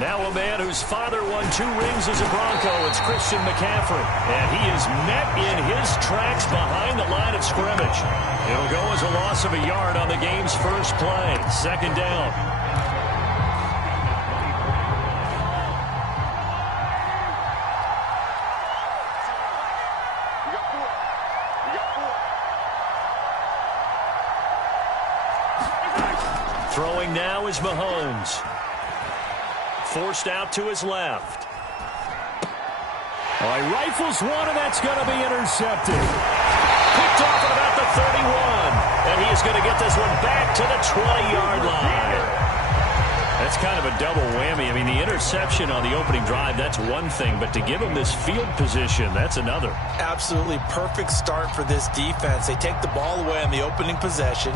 Now a man whose father won 2 rings as a Bronco. It's Christian McCaffrey. And he is met in his tracks behind the line of scrimmage. It'll go as a loss of a yard on the game's first play. 2nd down. Throwing now is Mahomes. Forced out to his left. Oh, he rifles one, and that's going to be intercepted. Picked off at about the 31. And he is going to get this one back to the 20-yard line. That's kind of a double whammy. I mean, the interception on the opening drive, that's one thing. But to give him this field position, that's another. Absolutely perfect start for this defense. They take the ball away on the opening possession.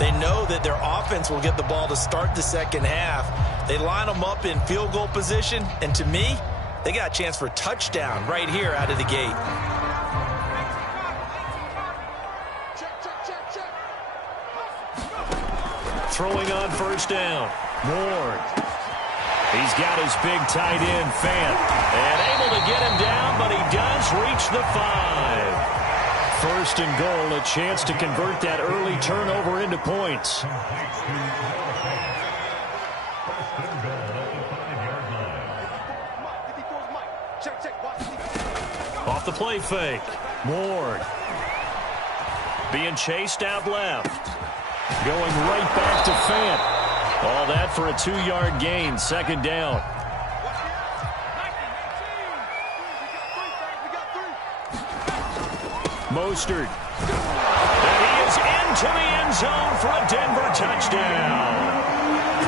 They know that their offense will get the ball to start the second half. They line them up in field goal position, and to me, they got a chance for a touchdown right here out of the gate. Throwing on 1st down. Ward. He's got his big tight end, Fant. And able to get him down, but he does reach the 5. 1st and goal, a chance to convert that early turnover into points. Off the play fake. Ward. Being chased out left. Going right back to Fant. All that for a 2-yard gain. 2nd down. Mostert. And he is into the end zone for a Denver touchdown.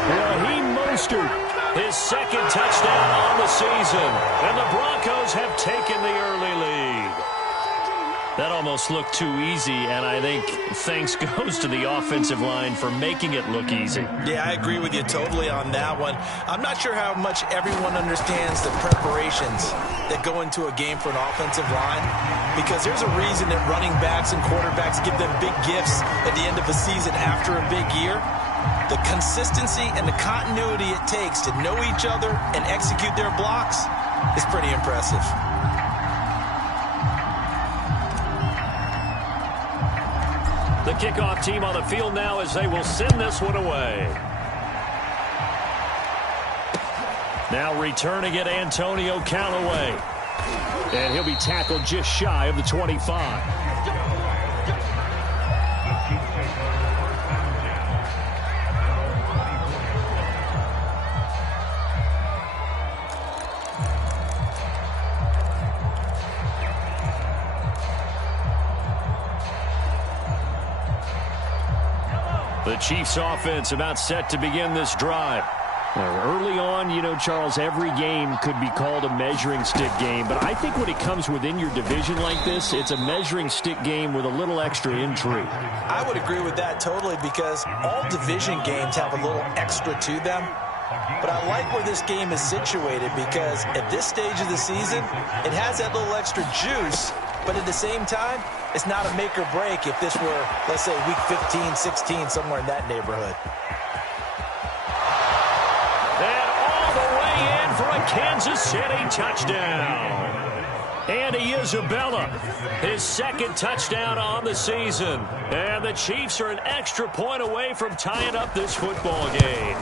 Raheem Mostert, his 2nd touchdown on the season. And the Broncos have taken the early lead. That almost looked too easy, and I think thanks goes to the offensive line for making it look easy. Yeah, I agree with you totally on that one. I'm not sure how much everyone understands the preparations that go into a game for an offensive line, because there's a reason that running backs and quarterbacks give them big gifts at the end of a season after a big year. The consistency and the continuity it takes to know each other and execute their blocks is pretty impressive. The kickoff team on the field now as they will send this one away. Now returning it, Antonio Callaway. And he'll be tackled just shy of the 25. The Chiefs offense about set to begin this drive. Early on, you know, Charles, every game could be called a measuring stick game. But I think when it comes within your division like this, it's a measuring stick game with a little extra intrigue. I would agree with that totally, because all division games have a little extra to them. But I like where this game is situated, because at this stage of the season, it has that little extra juice. But at the same time, it's not a make or break if this were, let's say, week 15, 16, somewhere in that neighborhood. And all the way in for a Kansas City touchdown. Andy Isabella, his 2nd touchdown on the season. And the Chiefs are an extra point away from tying up this football game.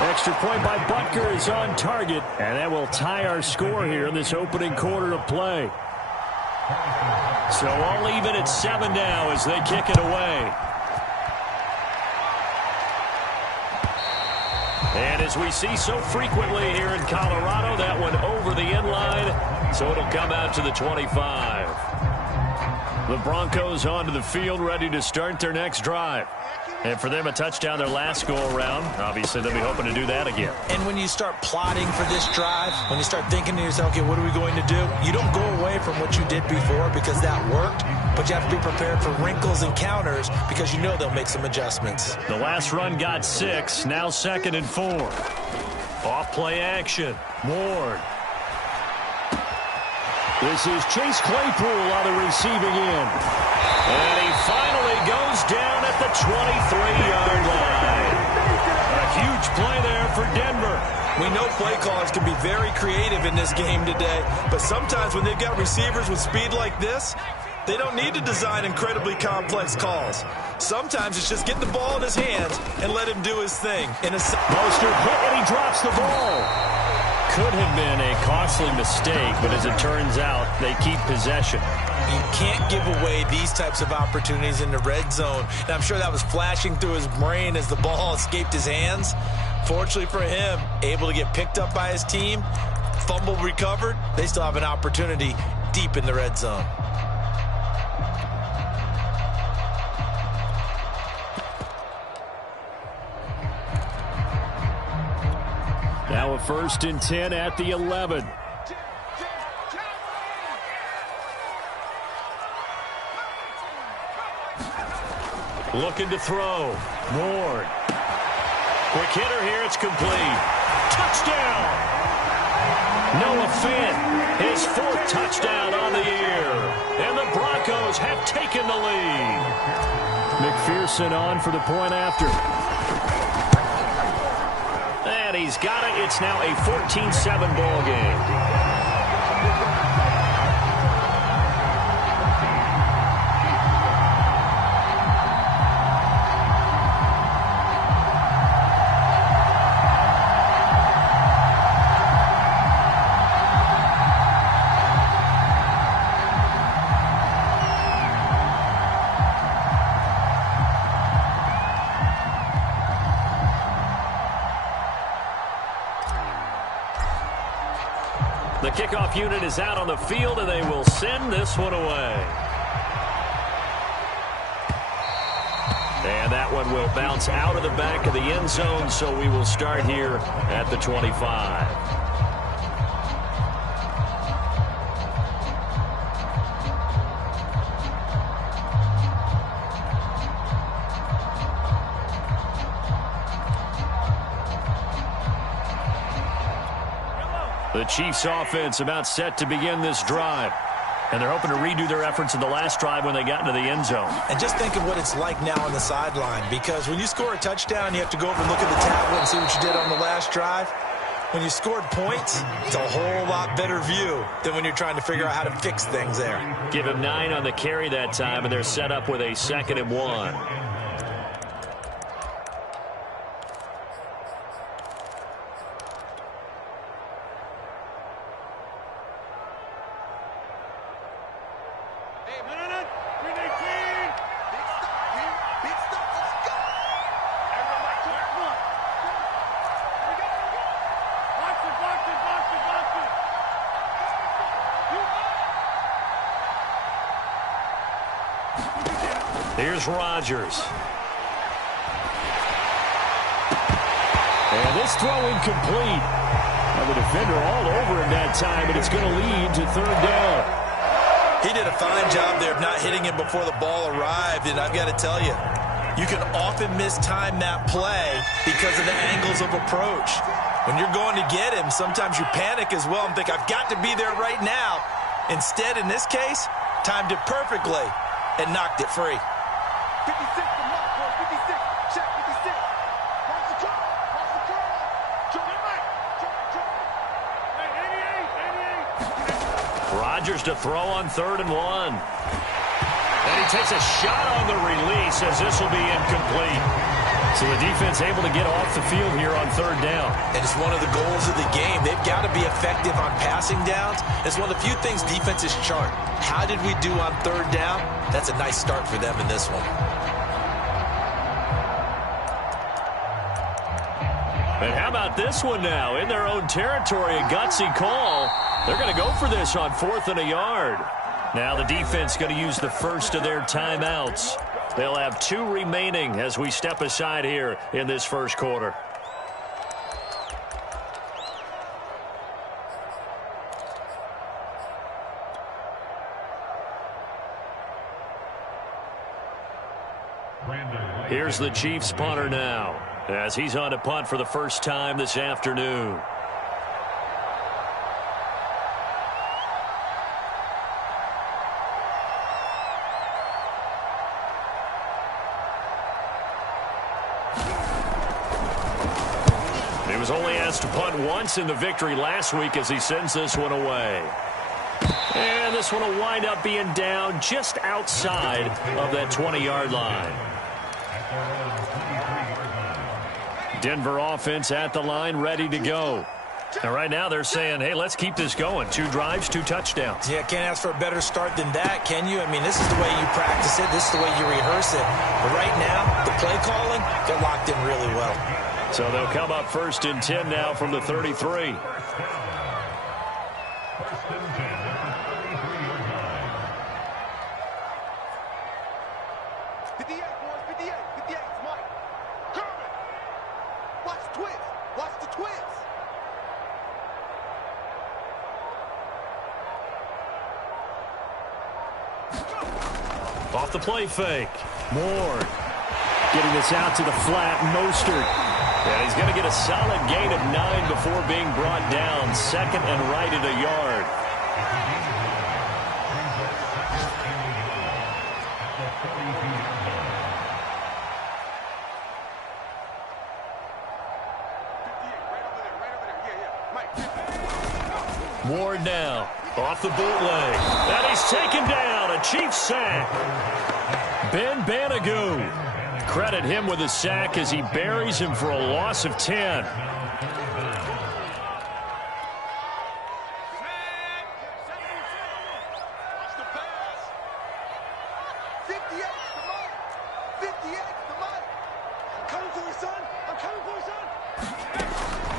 Extra point by Butker is on target, and that will tie our score here in this opening quarter of play. So all even at 7 now as they kick it away. And as we see so frequently here in Colorado, that one over the end line, so it'll come out to the 25. The Broncos onto the field, ready to start their next drive. And for them, a touchdown their last go-around. Obviously, they'll be hoping to do that again. And when you start plotting for this drive, when you start thinking to yourself, okay, what are we going to do? You don't go away from what you did before because that worked, but you have to be prepared for wrinkles and counters because you know they'll make some adjustments. The last run got 6, now 2nd and 4. Off play action. Ward. This is Chase Claypool on the receiving end. And he finally goes down at the 23-yard line. A huge play there for Denver. We know play callers can be very creative in this game today, but sometimes when they've got receivers with speed like this, they don't need to design incredibly complex calls. Sometimes it's just get the ball in his hands and let him do his thing. Mostert hit and he drops the ball. Could have been a costly mistake, but as it turns out, they keep possession. You can't give away these types of opportunities in the red zone. And I'm sure that was flashing through his brain as the ball escaped his hands. Fortunately for him, able to get picked up by his team, fumble recovered. They still have an opportunity deep in the red zone. Now a 1st and 10 at the 11. Looking to throw. Ward. Quick hitter here. It's complete. Touchdown. Noah Fant, his 4th touchdown on the year. And the Broncos have taken the lead. McPherson on for the point after. And he's got it. It's now a 14-7 ball game. The kickoff unit is out on the field, and they will send this one away. And that one will bounce out of the back of the end zone, so we will start here at the 25. The Chiefs offense about set to begin this drive. And they're hoping to redo their efforts in the last drive when they got into the end zone. And just think of what it's like now on the sideline, because when you score a touchdown, you have to go over and look at the tablet and see what you did on the last drive. When you scored points, it's a whole lot better view than when you're trying to figure out how to fix things there. Give him 9 on the carry that time, and they're set up with a 2nd and 1. Here's Rodgers. And this throw incomplete. Now the defender all over him that time, but it's going to lead to 3rd down. He did a fine job there of not hitting him before the ball arrived, and I've got to tell you, you can often mistime that play because of the angles of approach. When you're going to get him, sometimes you panic as well and think, I've got to be there right now. Instead, in this case, timed it perfectly and knocked it free. 56 to Mark, 56, check 56. Watch the curl, watch the curl. Jump it right, jump. Hey, 88. Rodgers to throw on 3rd and 1. And he takes a shot on the release as this will be incomplete. So the defense able to get off the field here on 3rd down. And it's one of the goals of the game. They've got to be effective on passing downs. It's one of the few things defenses chart. How did we do on 3rd down? That's a nice start for them in this one. And how about this one now? In their own territory, a gutsy call. They're going to go for this on 4th and a yard. Now the defense going to use the first of their timeouts. They'll have 2 remaining as we step aside here in this first quarter. Here's the Chiefs punter now, as he's on to punt for the first time this afternoon. It was Was only asked to punt once in the victory last week as he sends this one away. And this one will wind up being down just outside of that 20-yard line. Denver offense at the line, ready to go. And right now they're saying, hey, let's keep this going. 2 drives, 2 touchdowns. Yeah, can't ask for a better start than that, can you? I mean, this is the way you practice it. This is the way you rehearse it. But right now, the play calling, they're locked in really well. So they'll come up 1st and 10 now from the 33. Off the play fake. Moore getting this out to the flat. Mostert. And he's going to get a solid gain of 9 before being brought down. 2nd and right at a yard. Ward now. Off the bootleg. And he's taken down. A Chiefs sack. Ben Banogu. Credit him with a sack as he buries him for a loss of 10.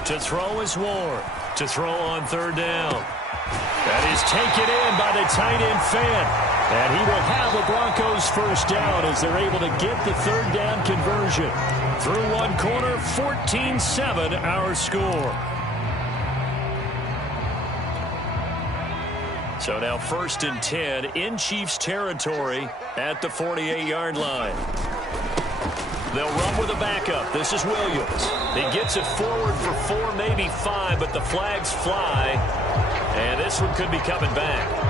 To throw is Ward. To throw on 3rd down. That is taken in by the tight end Fant. And he will have a Broncos 1st down as they're able to get the 3rd down conversion. Through one corner, 14-7 our score. So now 1st and 10 in Chiefs territory at the 48-yard line. They'll run with a backup. This is Williams. He gets it forward for 4, maybe 5, but the flags fly. And this one could be coming back.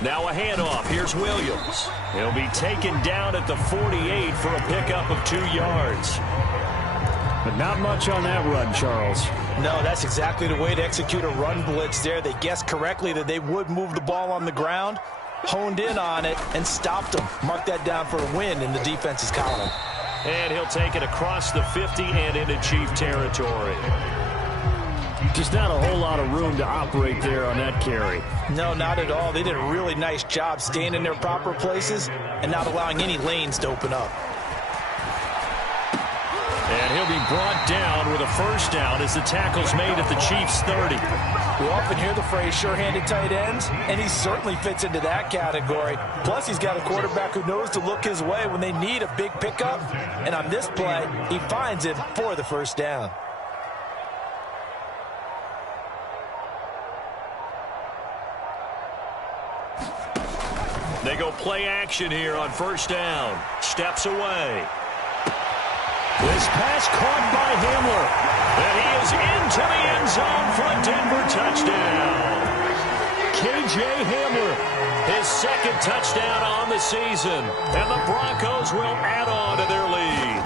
Now a handoff. Here's Williams. He'll be taken down at the 48 for a pickup of 2 yards. But not much on that run, Charles. No, that's exactly the way to execute a run blitz there. They guessed correctly that they would move the ball on the ground, honed in on it, and stopped them. Mark that down for a win in the defense's column. And he'll take it across the 50 and into Chief territory. Just not a whole lot of room to operate there on that carry. No, not at all. They did a really nice job staying in their proper places and not allowing any lanes to open up. And he'll be brought down with a 1st down as the tackle's made at the Chiefs' 30. We often hear the phrase sure-handed tight ends, and he certainly fits into that category. Plus, he's got a quarterback who knows to look his way when they need a big pickup. And on this play, he finds it for the 1st down. They go play action here on 1st down. Steps away. This pass caught by Hamler. And he is into the end zone for a Denver touchdown. K.J. Hamler, his 2nd touchdown on the season. And the Broncos will add on to their lead.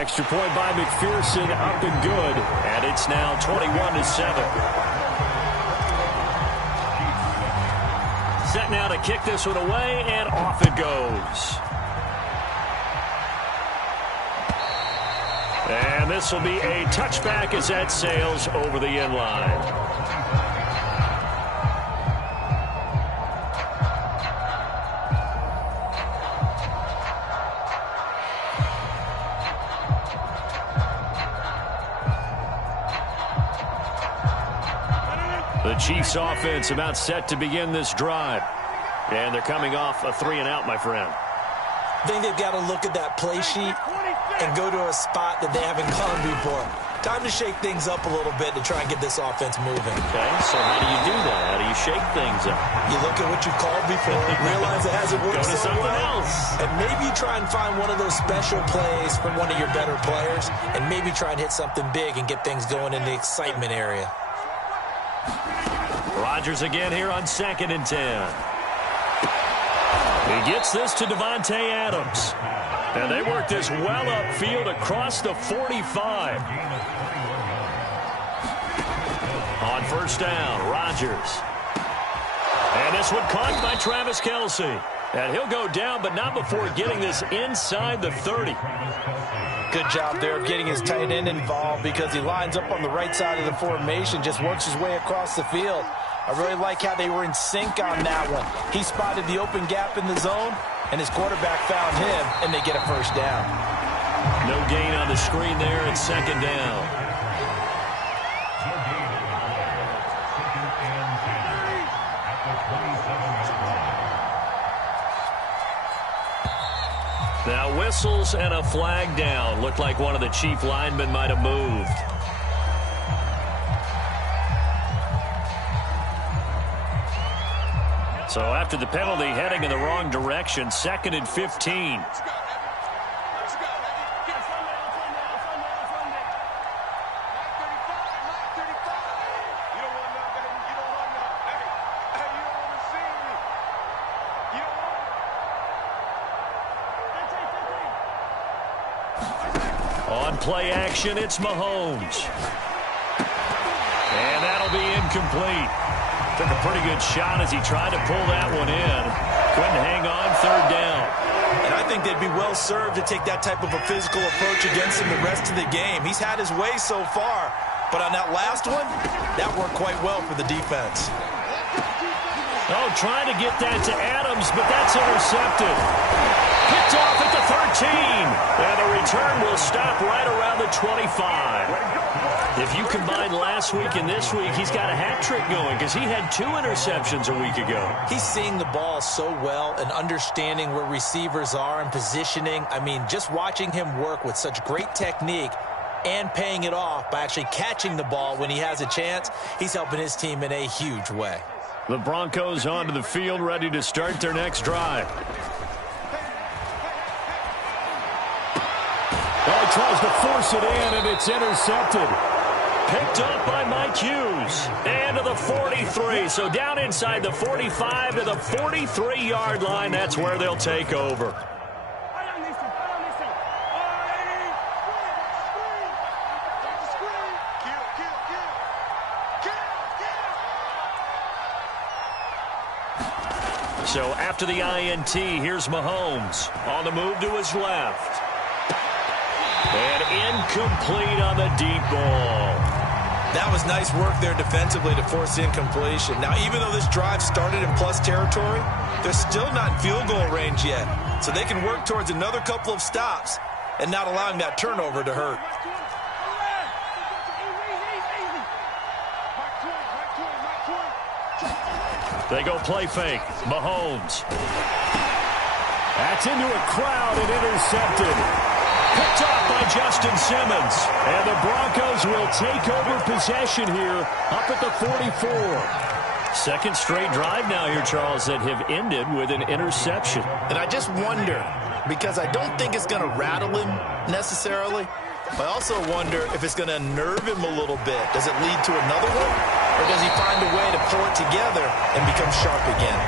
Extra point by McPherson, up and good. And it's now 21-7. Set now to kick this one away, and off it goes. And this will be a touchback as that sails over the end line. The Chiefs offense about set to begin this drive. And they're coming off a 3-and-out, my friend. I think they've got to look at that play sheet and go to a spot that they haven't gone before. Time to shake things up a little bit to try and get this offense moving. Okay, so how do you do that? How do you shake things up? You look at what you called before, realize it hasn't worked Go to so something well, else. and maybe try and find one of those special plays from one of your better players, and maybe try and hit something big and get things going in the excitement area. Rodgers again here on 2nd and 10. He gets this to Davante Adams. And they work this well upfield across the 45. On 1st down, Rodgers. And this one caught by Travis Kelce. And he'll go down, but not before getting this inside the 30. Good job there of getting his tight end involved because he lines up on the right side of the formation, just works his way across the field. I really like how they were in sync on that one. He spotted the open gap in the zone, and his quarterback found him, and they get a 1st down. No gain on the screen there at 2nd down. Now whistles and a flag down. Looked like one of the chief linemen might have moved. So after the penalty, heading in the wrong direction, 2nd and 15. On play action, it's Mahomes. And that'll be incomplete. Took a pretty good shot as he tried to pull that one in. Couldn't hang on, 3rd down. And I think they'd be well served to take that type of a physical approach against him the rest of the game. He's had his way so far, but on that last one, that worked quite well for the defense. Oh, trying to get that to Adams, but that's intercepted. Picked off at the 13. And the return will stop right around the 25. If you combine last week and this week, he's got a hat trick going because he had 2 interceptions a week ago. He's seeing the ball so well and understanding where receivers are and positioning. I mean, just watching him work with such great technique and paying it off by actually catching the ball when he has a chance, he's helping his team in a huge way. The Broncos onto the field, ready to start their next drive. Well, he tries to force it in, and it's intercepted. Picked up by Mike Hughes. And to the 43. So down inside the 45 to the 43-yard line. That's where they'll take over. So after the INT, here's Mahomes on the move to his left. And incomplete on the deep ball. That was nice work there defensively to force incompletion. Now, even though this drive started in plus territory, they're still not in field goal range yet. So they can work towards another couple of stops and not allowing that turnover to hurt. They go play fake. Mahomes. That's into a crowd and intercepted. Picked off by Justin Simmons. And the Broncos will take over possession here up at the 44. 2nd straight drive now here, Charles, that have ended with an interception. And I just wonder, because I don't think it's going to rattle him necessarily, but I also wonder if it's going to unnerve him a little bit. Does it lead to another one? Or does he find a way to pull it together and become sharp again?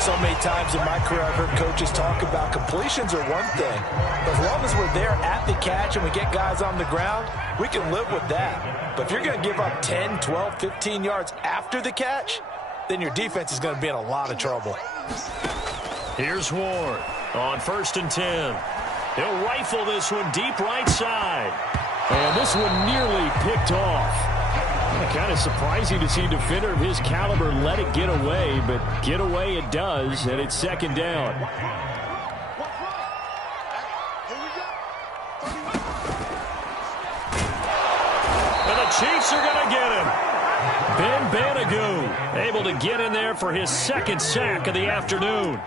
So many times in my career I've heard coaches talk about completions are one thing. But as long as we're there at the catch and we get guys on the ground, we can live with that. But if you're going to give up 10, 12, 15 yards after the catch, then your defense is going to be in a lot of trouble. Here's Ward on 1st and 10. He'll rifle this one deep right side. And this one nearly picked off. Kind of surprising to see a defender of his caliber let it get away, but get away it does, and it's 2nd down. And the Chiefs are going to get him. Ben Banogu able to get in there for his 2nd sack of the afternoon.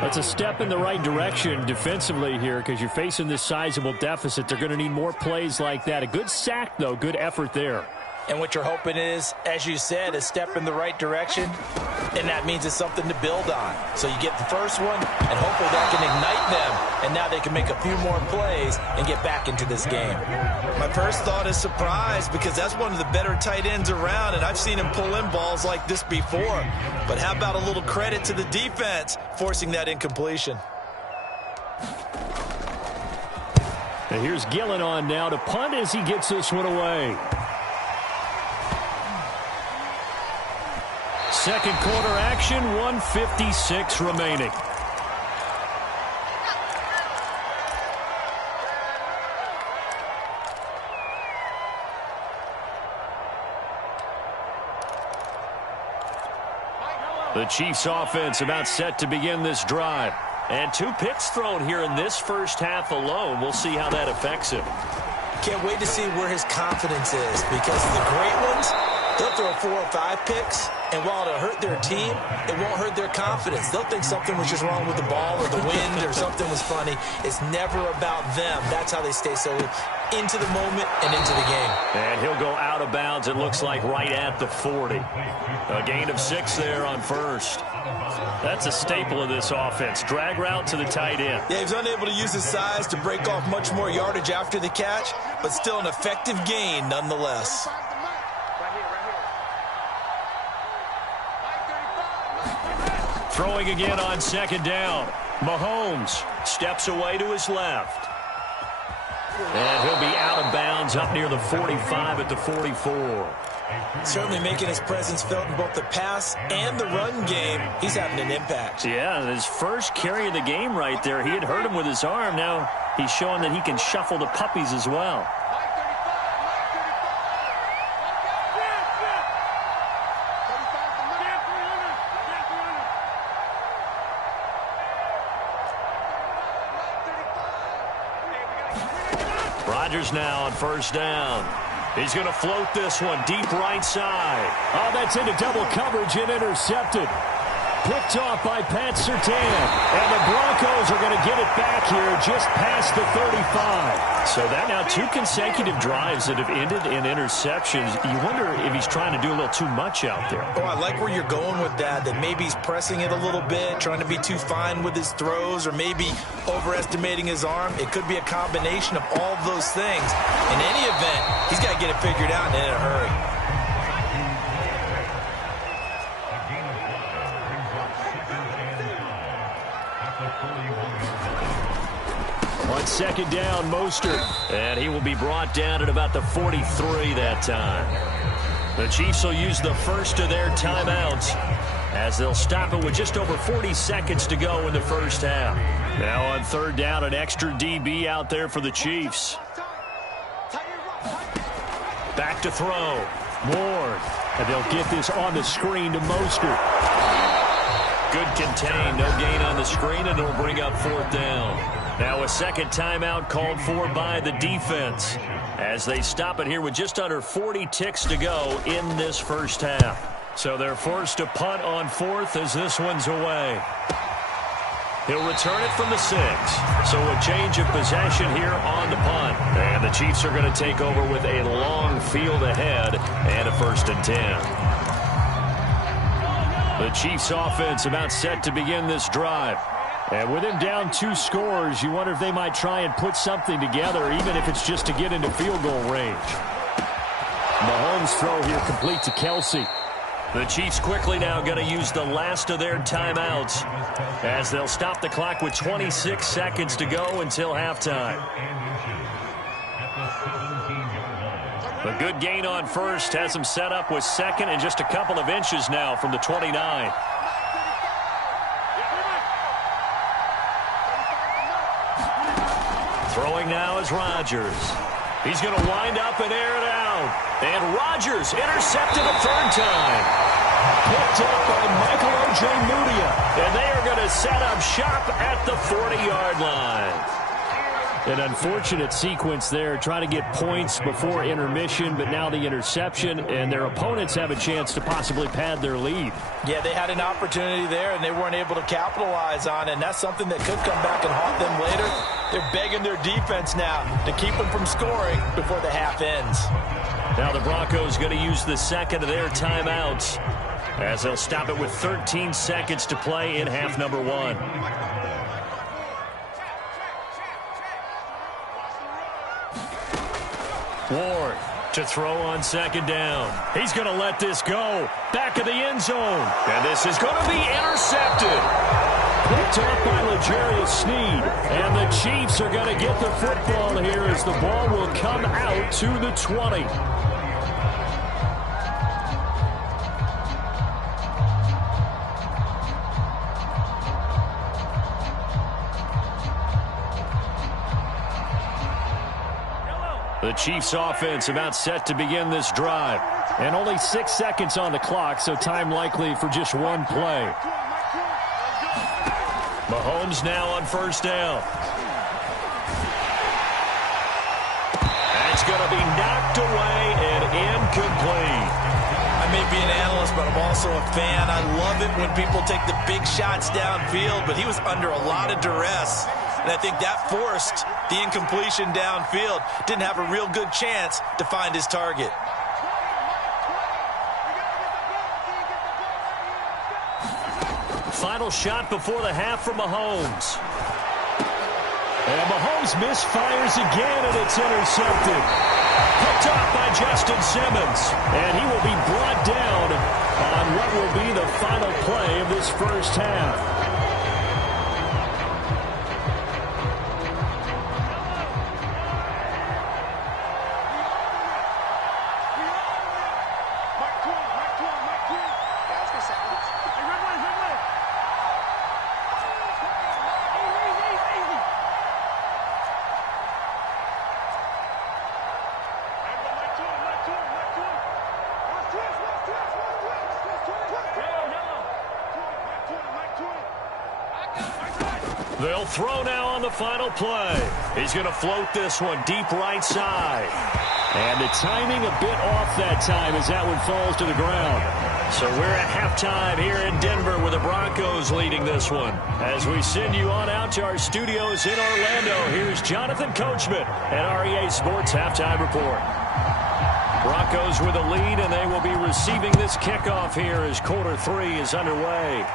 That's a step in the right direction defensively here because you're facing this sizable deficit. They're going to need more plays like that. A good sack, though. Good effort there. And what you're hoping is, as you said, a step in the right direction, and that means it's something to build on. So you get the first one, and hopefully that can ignite them, and now they can make a few more plays and get back into this game. My first thought is surprise, because that's one of the better tight ends around, and I've seen him pull in balls like this before. But how about a little credit to the defense forcing that incompletion? And here's Gillen on now to punt as he gets this one away. Second quarter action, 1:56 remaining. The Chiefs offense about set to begin this drive. And 2 picks thrown here in this first half alone. We'll see how that affects him. Can't wait to see where his confidence is, because the great ones, they'll throw 4 or 5 picks, and while it'll hurt their team, it won't hurt their confidence. They'll think something was just wrong with the ball or the wind or something was funny. It's never about them. That's how they stay so into the moment and into the game. And he'll go out of bounds, it looks like, right at the 40. A gain of 6 there on first. That's a staple of this offense. Drag route to the tight end. Yeah, he's unable to use his size to break off much more yardage after the catch, but still an effective gain nonetheless. Throwing again on second down. Mahomes steps away to his left. And he'll be out of bounds up near the 45 at the 44. Certainly making his presence felt in both the pass and the run game. He's having an impact. Yeah, his first carry of the game right there. He had hurt him with his arm. Now he's showing that he can shuffle the puppies as well. Rodgers now on first down. He's going to float this one deep right side. Oh, that's into double coverage and intercepted. Picked off by Pat Surtain. And the Broncos are going to get it back here just past the 35. So that now 2 consecutive drives that have ended in interceptions. You wonder if he's trying to do a little too much out there. Oh, I like where you're going with that maybe he's pressing it a little bit, trying to be too fine with his throws, or maybe overestimating his arm. It could be a combination of all of those things. In any event, he's got to get it figured out and in a hurry. On second down, Mostert. And he will be brought down at about the 43 that time. The Chiefs will use the first of their timeouts as they'll stop it with just over 40 seconds to go in the first half. Now on third down, an extra DB out there for the Chiefs. Back to throw. Ward. And they'll get this on the screen to Mostert. Good contain. No gain on the screen, and it'll bring up fourth down. Now a second timeout called for by the defense as they stop it here with just under 40 ticks to go in this first half. So they're forced to punt on fourth as this one's away. He'll return it from the 6. So a change of possession here on the punt. And the Chiefs are going to take over with a long field ahead and a 1st and 10. The Chiefs offense about set to begin this drive. And with him down 2 scores, you wonder if they might try and put something together, even if it's just to get into field goal range. Mahomes throw here complete to Kelsey. The Chiefs quickly now going to use the last of their timeouts as they'll stop the clock with 26 seconds to go until halftime. A good gain on first has him set up with second and just a couple of inches now from the 29. Throwing now is Rodgers. He's going to wind up and air it out. And Rodgers intercepted a 3rd time. Picked up by Michael Ojemudia. And they are going to set up shop at the 40-yard line. An unfortunate sequence there, trying to get points before intermission, but now the interception, and their opponents have a chance to possibly pad their lead. Yeah, they had an opportunity there, and they weren't able to capitalize on it, and that's something that could come back and haunt them later. They're begging their defense now to keep them from scoring before the half ends. Now the Broncos going to use the second of their timeouts as they'll stop it with 13 seconds to play in half number 1. Ward to throw on second down. He's going to let this go. Back of the end zone. And this is going to be intercepted. Picked up by L'Jarius Sneed. And the Chiefs are going to get the football here as the ball will come out to the 20. The Chiefs offense about set to begin this drive. And only 6 seconds on the clock, so time likely for just one play. Mahomes now on first down. That's going to be knocked away and incomplete. I may be an analyst, but I'm also a fan. I love it when people take the big shots downfield, but he was under a lot of duress. And I think that forced the incompletion downfield. Didn't have a real good chance to find his target. Final shot before the half from Mahomes. And Mahomes misfires again, and it's intercepted. Picked off by Justin Simmons. And he will be brought down on what will be the final play of this first half. They'll throw now on the final play. He's going to float this one deep right side. And the timing a bit off that time as that one falls to the ground. So we're at halftime here in Denver with the Broncos leading this one. As we send you on out to our studios in Orlando, here's Jonathan Coachman at REA Sports Halftime Report. Broncos with a lead, and they will be receiving this kickoff here as quarter 3 is underway.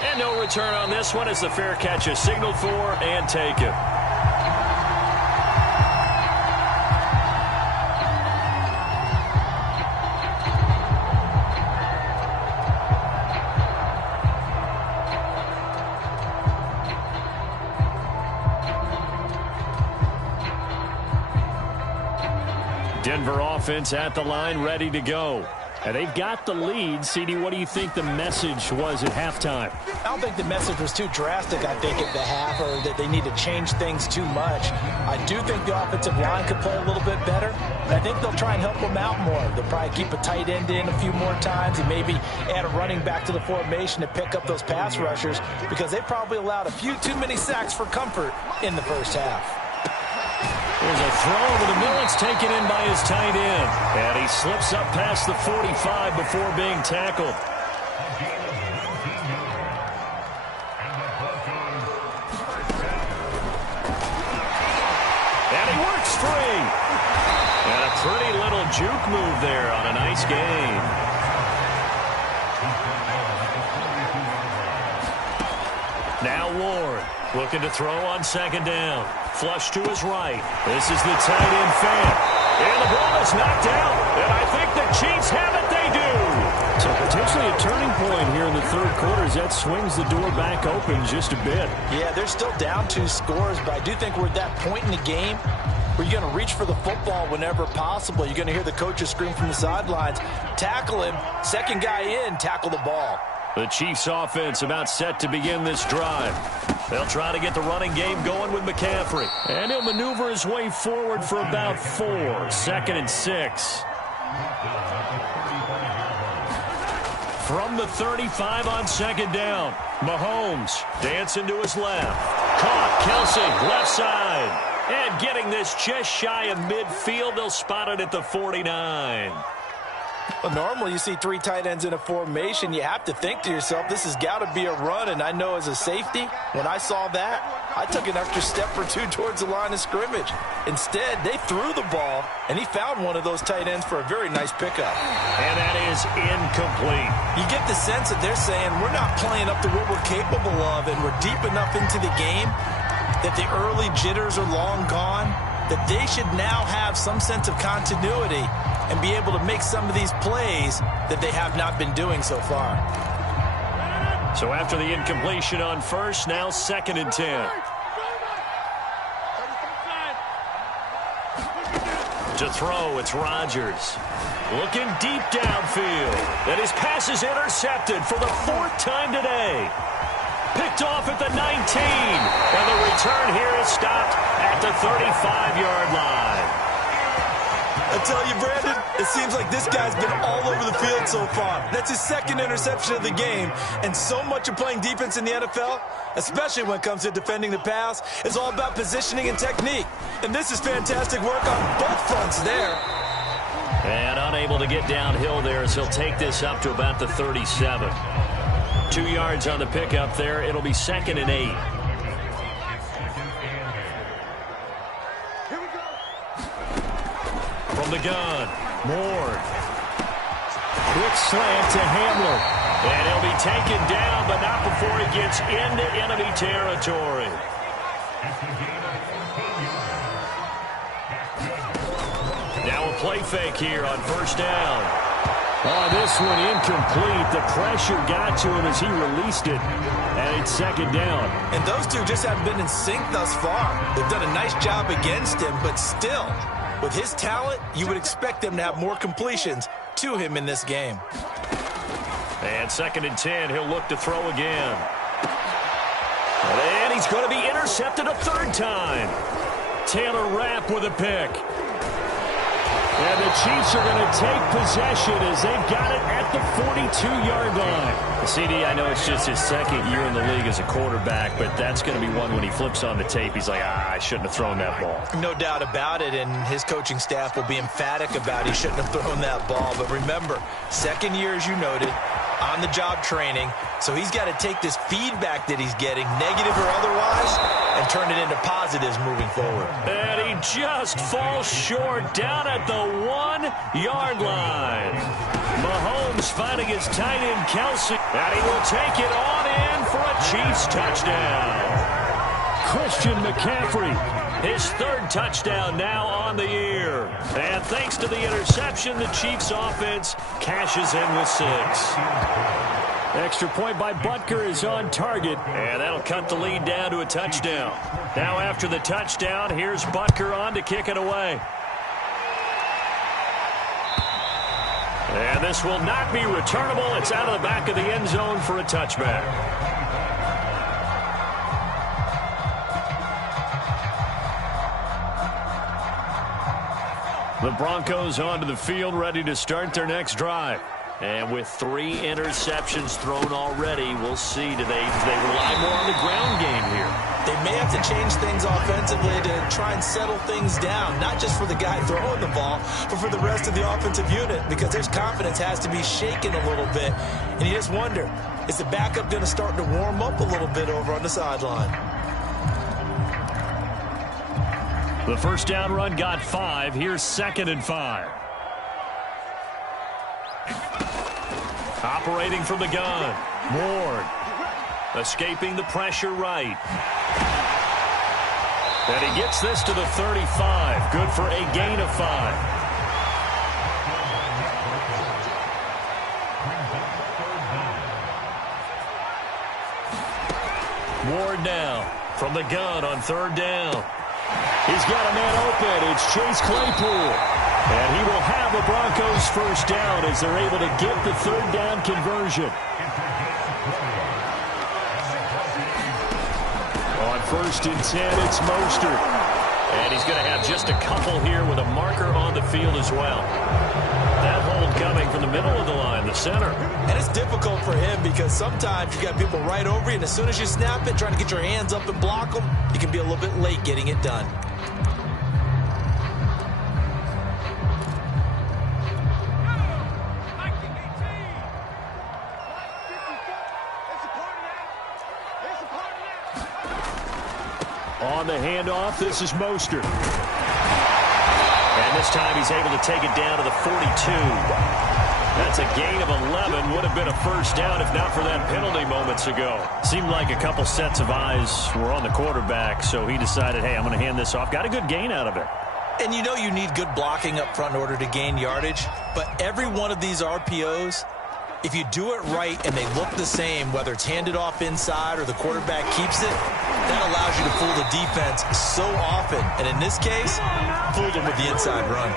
And no return on this one as the fair catch is signaled for and taken. Denver offense at the line, ready to go. And they've got the lead. CD, what do you think the message was at halftime? I don't think the message was too drastic, I think, at the half, or that they need to change things too much. I do think the offensive line could play a little bit better. And I think they'll try and help them out more. They'll probably keep a tight end in a few more times and maybe add a running back to the formation to pick up those pass rushers, because they probably allowed a few too many sacks for comfort in the first half. There's a throw over the middle. It's taken in by his tight end. And he slips up past the 45 before being tackled. And he works free. And a pretty little juke move there on a nice game. Now Ward looking to throw on second down. Flush to his right. This is the tight end fan. And the ball is knocked out. And I think the Chiefs have it. They do. So potentially a turning point here in the third quarter as that swings the door back open just a bit. Yeah, they're still down 2 scores, but I do think we're at that point in the game where you're going to reach for the football whenever possible. You're going to hear the coaches scream from the sidelines. Tackle him. Second guy in, tackle the ball. The Chiefs offense about set to begin this drive. They'll try to get the running game going with McCaffrey. And he'll maneuver his way forward for about 4. 2nd and 6. From the 35 on second down. Mahomes dancing to his left. Caught. Kelsey, left side. And getting this just shy of midfield. They'll spot it at the 49. Well, normally you see 3 tight ends in a formation. You have to think to yourself, this has got to be a run. And I know as a safety, when I saw that, I took an extra step or 2 towards the line of scrimmage. Instead, they threw the ball, and he found one of those tight ends for a very nice pickup. And that is incomplete. You get the sense that they're saying we're not playing up to what we're capable of, and we're deep enough into the game that the early jitters are long gone, that they should now have some sense of continuity and be able to make some of these plays that they have not been doing so far. So after the incompletion on first, now 2nd and 10. To throw, it's Rodgers. Looking deep downfield. And his pass is intercepted for the 4th time today. Picked off at the 19. And the return here is stopped at the 35-yard line. I tell you, Brandon, it seems like this guy's been all over the field so far. That's his 2nd interception of the game. And so much of playing defense in the NFL, especially when it comes to defending the pass, is all about positioning and technique. And this is fantastic work on both fronts there. And unable to get downhill there as he'll take this up to about the 37. 2 yards on the pickup there. It'll be 2nd and 8. From the gun, Moore. Quick slant to Hamler. And he'll be taken down, but not before he gets into enemy territory. Now a play fake here on 1st down. Oh, this one incomplete. The pressure got to him as he released it. And it's 2nd down. And those two just haven't been in sync thus far. They've done a nice job against him, but still, with his talent, you would expect them to have more completions to him in this game. And 2nd and 10, he'll look to throw again. And he's going to be intercepted a 3rd time. Taylor Rapp with a pick. And the Chiefs are going to take possession as they've got it at the 42-yard line. CD, I know it's just his 2nd year in the league as a quarterback, but that's going to be one when he flips on the tape. He's like, I shouldn't have thrown that ball. No doubt about it, and his coaching staff will be emphatic about he shouldn't have thrown that ball. But remember, 2nd year, as you noted, on-the-job training. So he's got to take this feedback that he's getting, negative or otherwise, and turn it into positives moving forward. And he just falls short down at the 1-yard line. Mahomes finding his tight end, Kelsey, and he will take it on in for a Chiefs touchdown. Christian McCaffrey, his 3rd touchdown now on the year. And thanks to the interception, the Chiefs offense cashes in with 6. Extra point by Butker is on target, and that'll cut the lead down to a touchdown. Now after the touchdown, here's Butker on to kick it away. And this will not be returnable. It's out of the back of the end zone for a touchback. The Broncos onto the field, ready to start their next drive. And with 3 interceptions thrown already, we'll see. Do they rely more on the ground game here? They may have to change things offensively to try and settle things down, not just for the guy throwing the ball, but for the rest of the offensive unit, because their confidence has to be shaken a little bit. And you just wonder, is the backup going to start to warm up a little bit over on the sideline? The 1st down run got 5. Here's 2nd and 5. Operating from the gun. Ward. Escaping the pressure right. And he gets this to the 35. Good for a gain of 5. Ward now from the gun on 3rd down. He's got a man open. It's Chase Claypool. And he will have the Broncos 1st down as they're able to get the 3rd down conversion. On 1st and 10, it's Mostert. And he's going to have just a couple here with a marker on the field as well. That hold coming from the middle of the line, the center. And it's difficult for him because sometimes you got people right over you, and as soon as you snap it, trying to get your hands up and block them, you can be a little bit late getting it done. On the handoff, this is Mostert. And this time he's able to take it down to the 42. That's a gain of 11. Would have been a first down if not for that penalty moments ago. Seemed like a couple sets of eyes were on the quarterback, so he decided, hey, I'm going to hand this off. Got a good gain out of it. And you know you need good blocking up front in order to gain yardage, but every one of these RPOs, if you do it right and they look the same, whether it's handed off inside or the quarterback keeps it, that allows you to fool the defense so often. And in this case, fooled them with the inside run.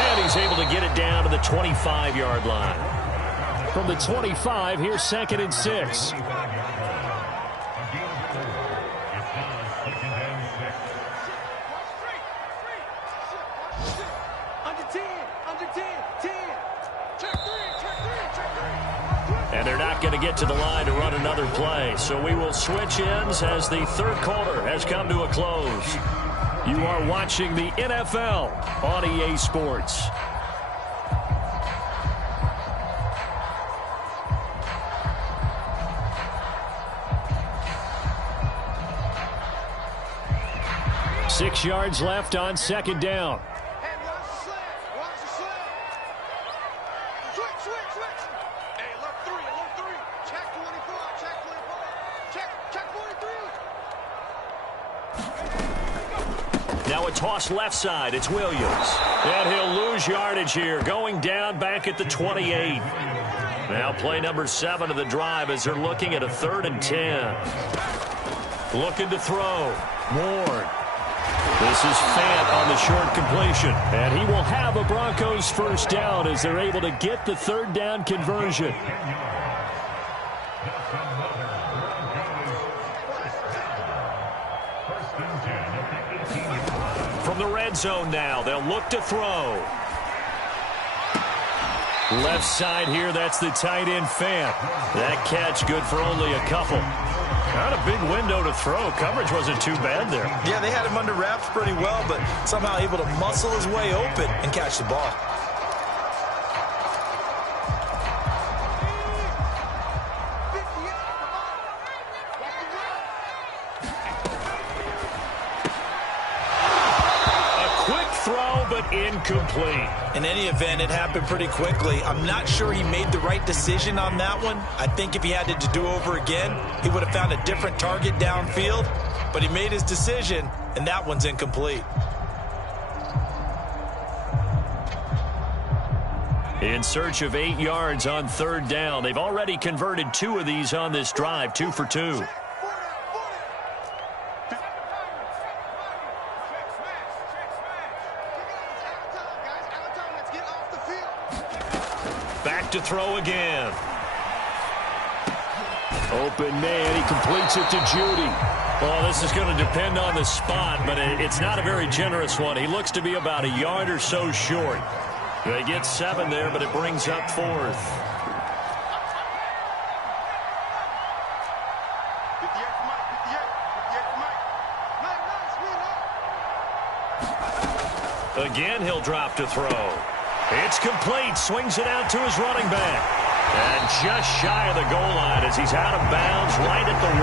And he's able to get it down to the 25-yard line. From the 25, here's 2nd and 6. And they're not going to get to the line to run another play. So we will switch ends as the third quarter has come to a close. You are watching the NFL on EA Sports. Six yards left on 2nd down. Now a toss left side. It's Williams. And he'll lose yardage here. Going down back at the 28. Now play number 7 of the drive as they're looking at a 3rd and 10. Looking to throw. Ward. This is Fant on the short completion. And he will have a Broncos first down as they're able to get the 3rd down conversion. From the red zone now, they'll look to throw. Left side here, that's the tight end Fant. That catch good for only a couple. Not a big window to throw. Coverage wasn't too bad there. Yeah, they had him under wraps pretty well, but somehow able to muscle his way open and catch the ball. Incomplete. In any event, it happened pretty quickly. I'm not sure he made the right decision on that one. I think if he had to do over again, he would have found a different target downfield. But he made his decision, and that one's incomplete. In search of 8 yards on 3rd down. They've already converted 2 of these on this drive, 2 for 2. Back to throw again. Open man, he completes it to Judy. Well, this is going to depend on the spot, but it's not a very generous one. He looks to be about a yard or so short. They get 7 there, but it brings up 4th. Again, he'll drop to throw. It's complete. Swings it out to his running back. And just shy of the goal line as he's out of bounds right at the 1.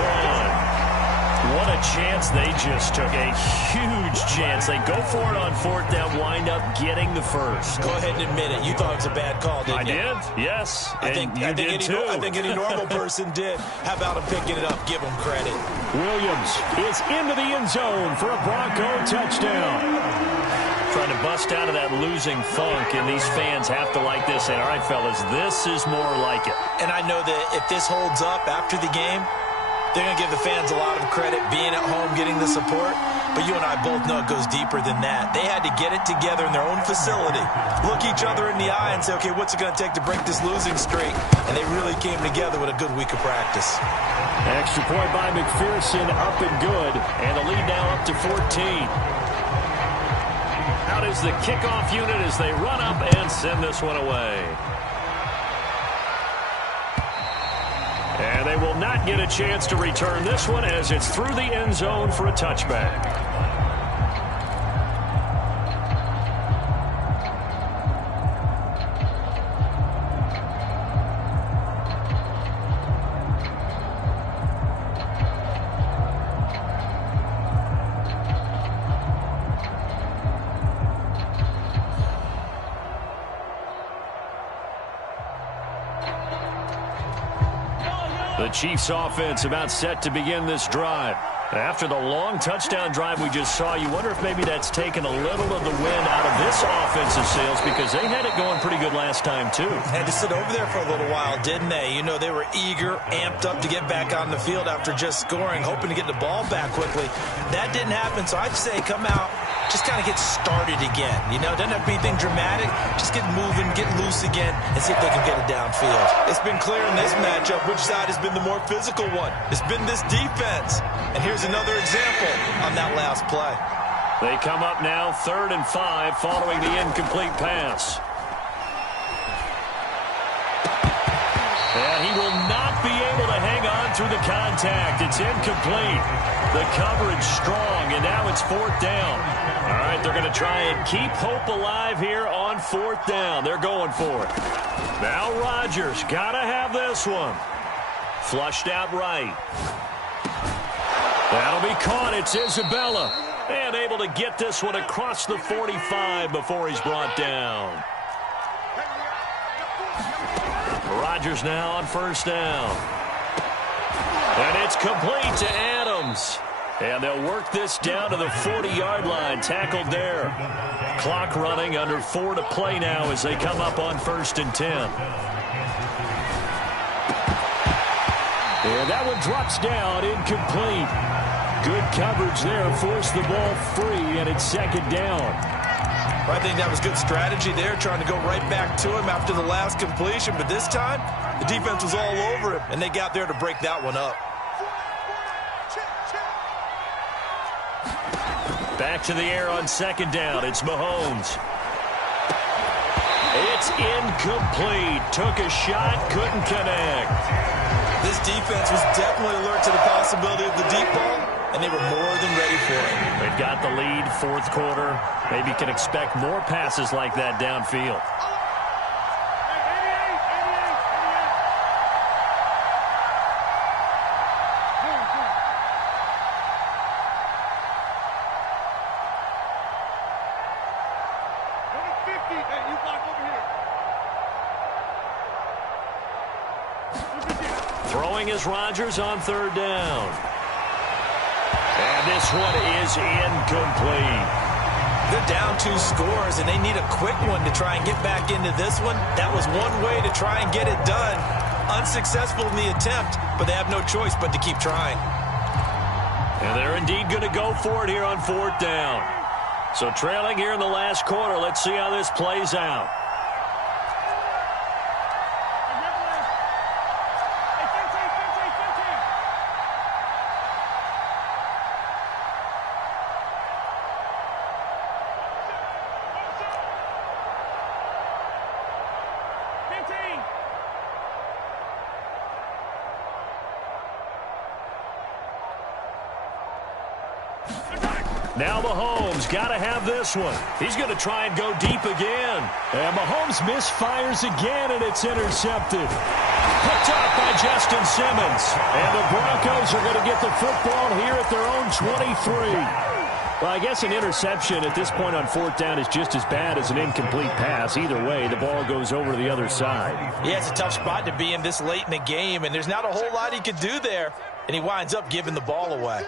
What a chance they just took. A huge chance. They go for it on 4th down, wind up getting the first. Go ahead and admit it. You thought it was a bad call, didn't you? I did, yes. I think any normal person did. How about him picking it up? Give him credit. Williams is into the end zone for a Bronco touchdown. Trying to bust out of that losing funk, and these fans have to like this. And all right, fellas, this is more like it. And I know that if this holds up after the game, they're going to give the fans a lot of credit, being at home, getting the support. But you and I both know it goes deeper than that. They had to get it together in their own facility, look each other in the eye and say, okay, what's it going to take to break this losing streak? And they really came together with a good week of practice. Extra point by McPherson, up and good. And the lead now up to 14. Out is the kickoff unit as they run up and send this one away. And they will not get a chance to return this one as it's through the end zone for a touchback. The Chiefs offense about set to begin this drive. After the long touchdown drive we just saw, you wonder if maybe that's taken a little of the wind out of this offensive sails, because they had it going pretty good last time too. Had to sit over there for a little while, didn't they? You know, they were eager, amped up to get back on the field after just scoring, hoping to get the ball back quickly. That didn't happen, so I'd say come out, just kind of get started again. You know, it doesn't have to be anything dramatic. Just get moving, get loose again, and see if they can get it downfield. It's been clear in this matchup which side has been the more physical one. It's been this defense. And here's another example on that last play. They come up now 3rd and 5 following the incomplete pass. And he will not be able to hang on through the contact. It's incomplete. The coverage strong, and now it's 4th down. All right, they're going to try and keep hope alive here on 4th down. They're going for it. Now Rodgers got to have this one. Flushed out right. That'll be caught. It's Isabella. And able to get this one across the 45 before he's brought down. Rodgers now on 1st down. And it's complete to Adams. And they'll work this down to the 40-yard line. Tackled there. Clock running, under 4 to play now as they come up on 1st and 10. And that one drops down, incomplete. Good coverage there, forced the ball free, and it's 2nd down. I think that was good strategy there, trying to go right back to him after the last completion. But this time, the defense was all over him, and they got there to break that one up. Back to the air on 2nd down. It's Mahomes. It's incomplete. Took a shot, couldn't connect. This defense was definitely alert to the possibility of the deep ball, and they were more than ready for it. They've got the lead, 4th quarter. Maybe can expect more passes like that downfield. Throwing is Rodgers on 3rd down. And this one is incomplete. They're down 2 scores, and they need a quick one to try and get back into this one. That was one way to try and get it done. Unsuccessful in the attempt, but they have no choice but to keep trying. And they're indeed going to go for it here on 4th down. So trailing here in the last quarter, let's see how this plays out. Now Mahomes got to have this one. He's going to try and go deep again. And Mahomes misfires again, and it's intercepted. Picked up by Justin Simmons. And the Broncos are going to get the football here at their own 23. Well, I guess an interception at this point on 4th down is just as bad as an incomplete pass. Either way, the ball goes over to the other side. Yeah, it's a tough spot to be in this late in the game, and there's not a whole lot he could do there. And he winds up giving the ball away.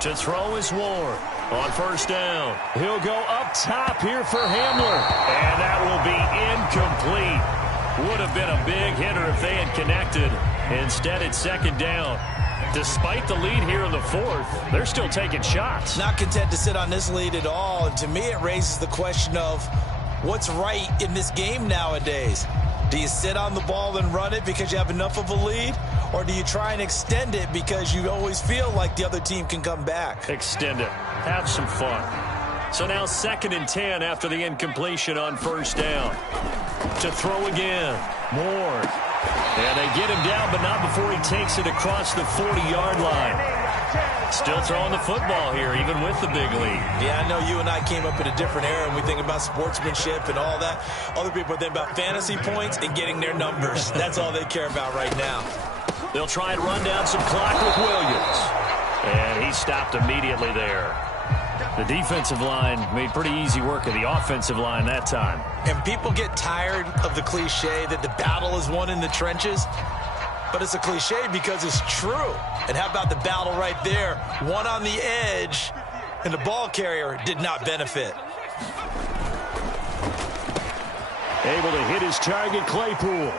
To throw is Ward on 1st down. He'll go up top here for Hamler. And that will be incomplete. Would have been a big hitter if they had connected. Instead, it's 2nd down. Despite the lead here in the 4th, they're still taking shots. Not content to sit on this lead at all. And to me, it raises the question of what's right in this game nowadays. Do you sit on the ball and run it because you have enough of a lead? Or do you try and extend it because you always feel like the other team can come back? Extend it. Have some fun. So now 2nd and 10 after the incompletion on 1st down. To throw again. Ward. And they get him down, but not before he takes it across the 40-yard line. Still throwing the football here, even with the big lead. Yeah, I know you and I came up in a different era, and we think about sportsmanship and all that. Other people think about fantasy points and getting their numbers. That's all they care about right now. They'll try and run down some clock with Williams. And he stopped immediately there. The defensive line made pretty easy work of the offensive line that time. And people get tired of the cliche that the battle is won in the trenches. But it's a cliche because it's true. And how about the battle right there? One on the edge, and the ball carrier did not benefit. Able to hit his target, Claypool.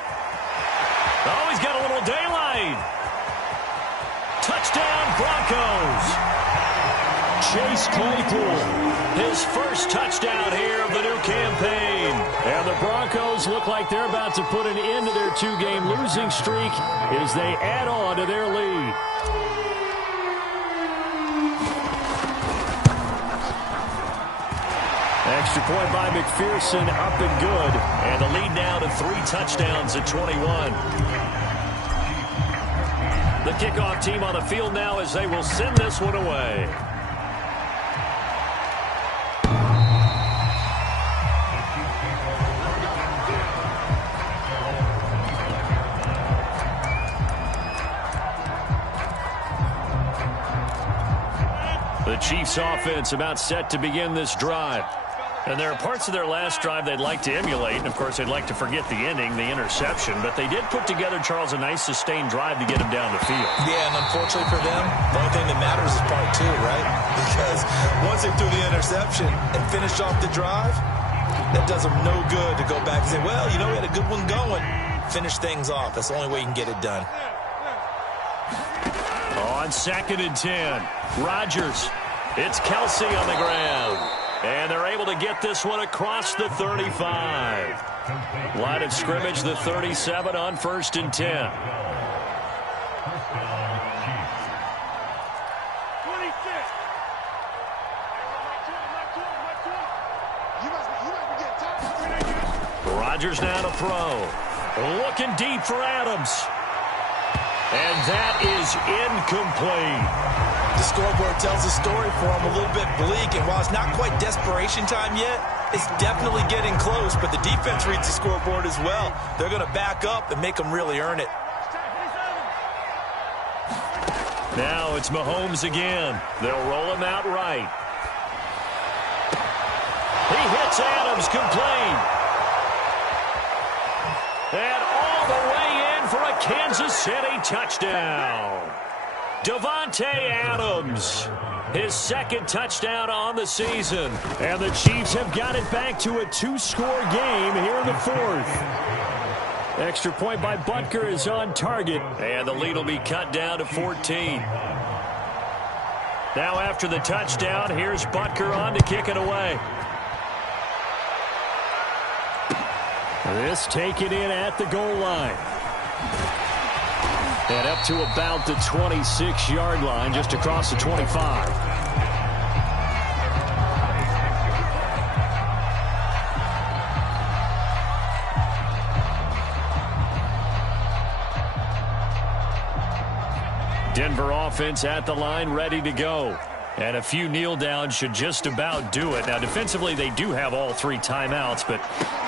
Oh, he's got a little daylight. Touchdown, Broncos. Chase Claypool, his first touchdown here of the new campaign. And the Broncos look like they're about to put an end to their two-game losing streak as they add on to their lead. Extra point by McPherson, up and good. And the lead now to 3 touchdowns at 21. The kickoff team on the field now as they will send this one away. The Chiefs offense about set to begin this drive. And there are parts of their last drive they'd like to emulate. And, of course, they'd like to forget the ending, the interception. But they did put together, Charles, a nice sustained drive to get him down the field. Yeah, and unfortunately for them, the only thing that matters is part 2, right? Because once they threw the interception and finished off the drive, that does them no good to go back and say, well, you know, we had a good one going. Finish things off. That's the only way you can get it done. On 2nd and 10, Rodgers. It's Kelsey on the ground. And they're able to get this one across the 35. Line of scrimmage, the 37 on 1st and 10. 26. Rodgers now to throw. Looking deep for Adams. And that is incomplete. The scoreboard tells the story for him, a little bit bleak, and while it's not quite desperation time yet, it's definitely getting close, but the defense reads the scoreboard as well. They're going to back up and make them really earn it. Now it's Mahomes again. They'll roll him out right. He hits Adams complete. And all the way in for a Kansas City touchdown. Davante Adams, his 2nd touchdown on the season. And the Chiefs have got it back to a 2-score game here in the 4th. Extra point by Butker is on target. And the lead will be cut down to 14. Now after the touchdown, here's Butker on to kick it away. This taken in at the goal line. And up to about the 26-yard line, just across the 25. Denver offense at the line, ready to go. And a few kneel downs should just about do it. Now, defensively, they do have all 3 timeouts, but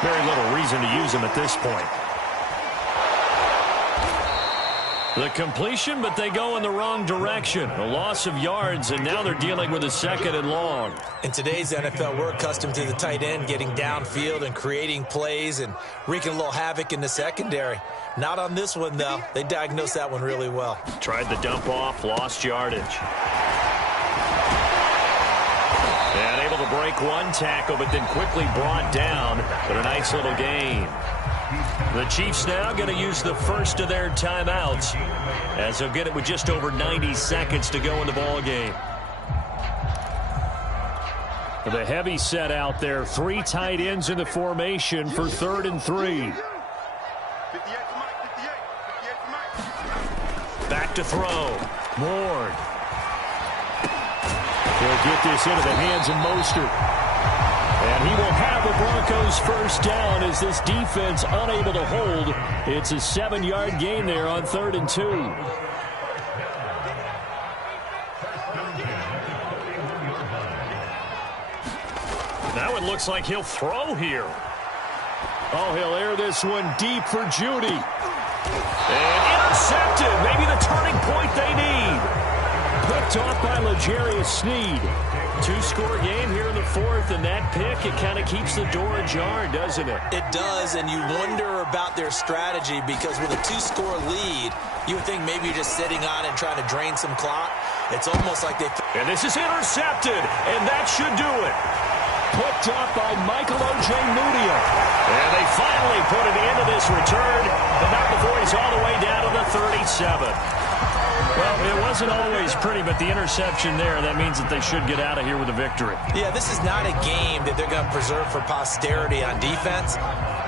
very little reason to use them at this point. The completion, but they go in the wrong direction. A loss of yards, and now they're dealing with a 2nd and long. In today's NFL, we're accustomed to the tight end getting downfield and creating plays and wreaking a little havoc in the secondary. Not on this one, though. They diagnosed that one really well. Tried the dump off, lost yardage. And able to break one tackle, but then quickly brought down. But a nice little gain. The Chiefs now going to use the first of their timeouts as they'll get it with just over 90 seconds to go in the ball game. The heavy set out there. 3 tight ends in the formation for 3rd and 3. Back to throw. Ward. He'll get this into the hands of Mostert. And he will have the Broncos first down as this defense unable to hold. It's a 7-yard gain there on 3rd and 2. Now it looks like he'll throw here. Oh, he'll air this one deep for Judy. And intercepted. Maybe the turning point they need. The Picked off by L'Jarius Sneed. Two-score game here in the fourth, and that pick, it kind of keeps the door ajar, doesn't it? It does, and you wonder about their strategy because with a two-score lead, you would think maybe you're just sitting on it and trying to drain some clock. It's almost like they... And this is intercepted, and that should do it. Picked off by Michael Ojemudia. And they finally put an end to this return, but not before he's all the way down to the 37. Well, it wasn't always pretty, but the interception there, that means that they should get out of here with a victory. Yeah, this is not a game that they're going to preserve for posterity on defense,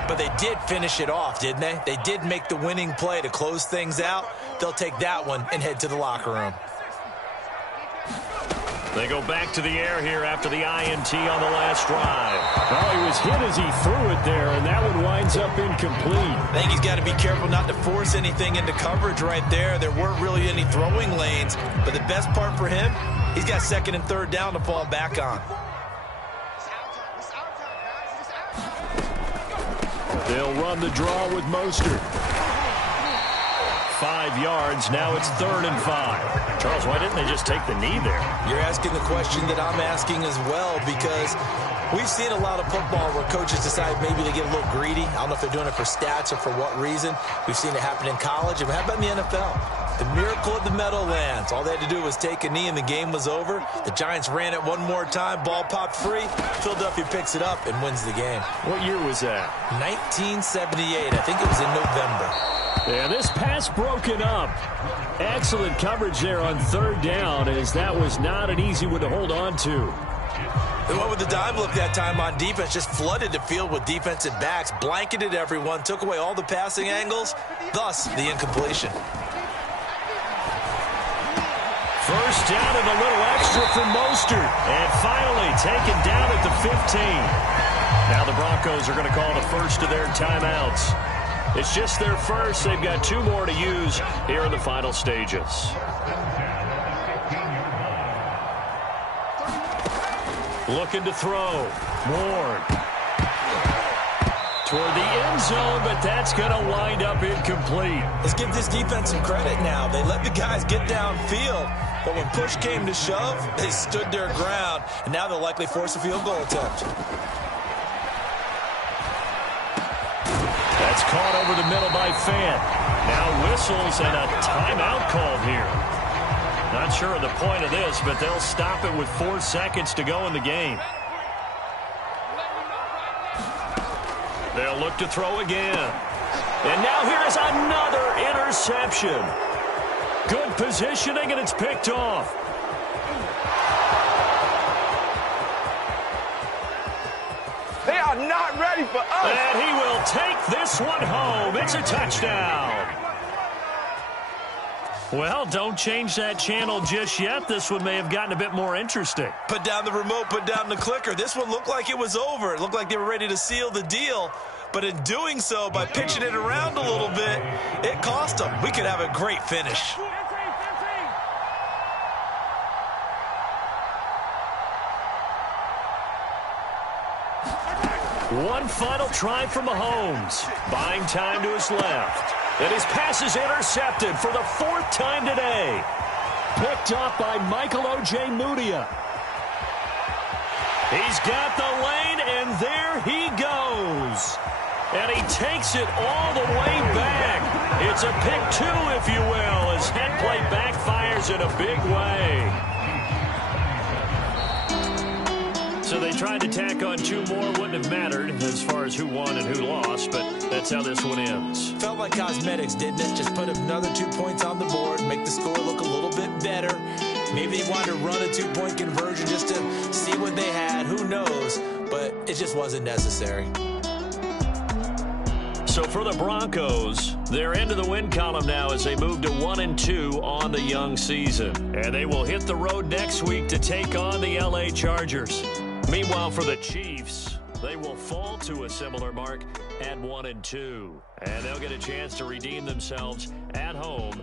but they did finish it off, didn't they? They did make the winning play to close things out. They'll take that one and head to the locker room. They go back to the air here after the INT on the last drive. Oh, he was hit as he threw it there, and that one winds up incomplete. I think he's got to be careful not to force anything into coverage right there. There weren't really any throwing lanes, but the best part for him, he's got second and third down to fall back on. They'll run the draw with Mostert. 5 yards. Now it's 3rd and 5. Charles, why didn't they just take the knee there? You're asking the question that I'm asking as well, because we've seen a lot of football where coaches decide maybe they get a little greedy. I don't know if they're doing it for stats or for what reason. We've seen it happen in college. And how about in the NFL? The miracle of the Meadowlands. All they had to do was take a knee and the game was over. The Giants ran it one more time. Ball popped free. Philadelphia picks it up and wins the game. What year was that? 1978. I think it was in November. Yeah, this pass broken up. Excellent coverage there on 3rd down, as that was not an easy one to hold on to. They went with the dime look that time on defense, just flooded the field with defensive backs, blanketed everyone, took away all the passing angles, thus the incompletion. First down and a little extra for Mostert, and finally taken down at the 15. Now the Broncos are going to call the first of their timeouts. It's just their first. They've got 2 more to use here in the final stages. Looking to throw. Ward. Toward the end zone, but that's going to wind up incomplete. Let's give this defense some credit now. They let the guys get downfield, but when push came to shove, they stood their ground, and now they'll likely force a field goal attempt. That's caught over the middle by Fant. Now whistles and a timeout called here. Not sure of the point of this, but they'll stop it with 4 seconds to go in the game. They'll look to throw again. And now here is another interception. Good positioning, and it's picked off. They are not ready for us. And he will take this one home. It's a touchdown. Well, don't change that channel just yet. This one may have gotten a bit more interesting. Put down the remote, put down the clicker. This one looked like it was over. It looked like they were ready to seal the deal. But in doing so, by pitching it around a little bit, it cost them. We could have a great finish. One final try from Mahomes. Buying time to his left. And his pass is intercepted for the 4th time today. Picked off by Michael Ojemudia. He's got the lane, and there he goes. And he takes it all the way back. It's a pick 2, if you will, as head play backfires in a big way. So they tried to tack on 2 more. Wouldn't have mattered as far as who won and who lost, but that's how this one ends. Felt like cosmetics, didn't it? Just put another 2 points on the board, make the score look a little bit better. Maybe they wanted to run a 2-point conversion just to see what they had. Who knows? But it just wasn't necessary. So for the Broncos, they're into the win column now as they move to 1-2 on the young season. And they will hit the road next week to take on the LA Chargers. Meanwhile, for the Chiefs, they will fall to a similar mark at 1-2. And they'll get a chance to redeem themselves at home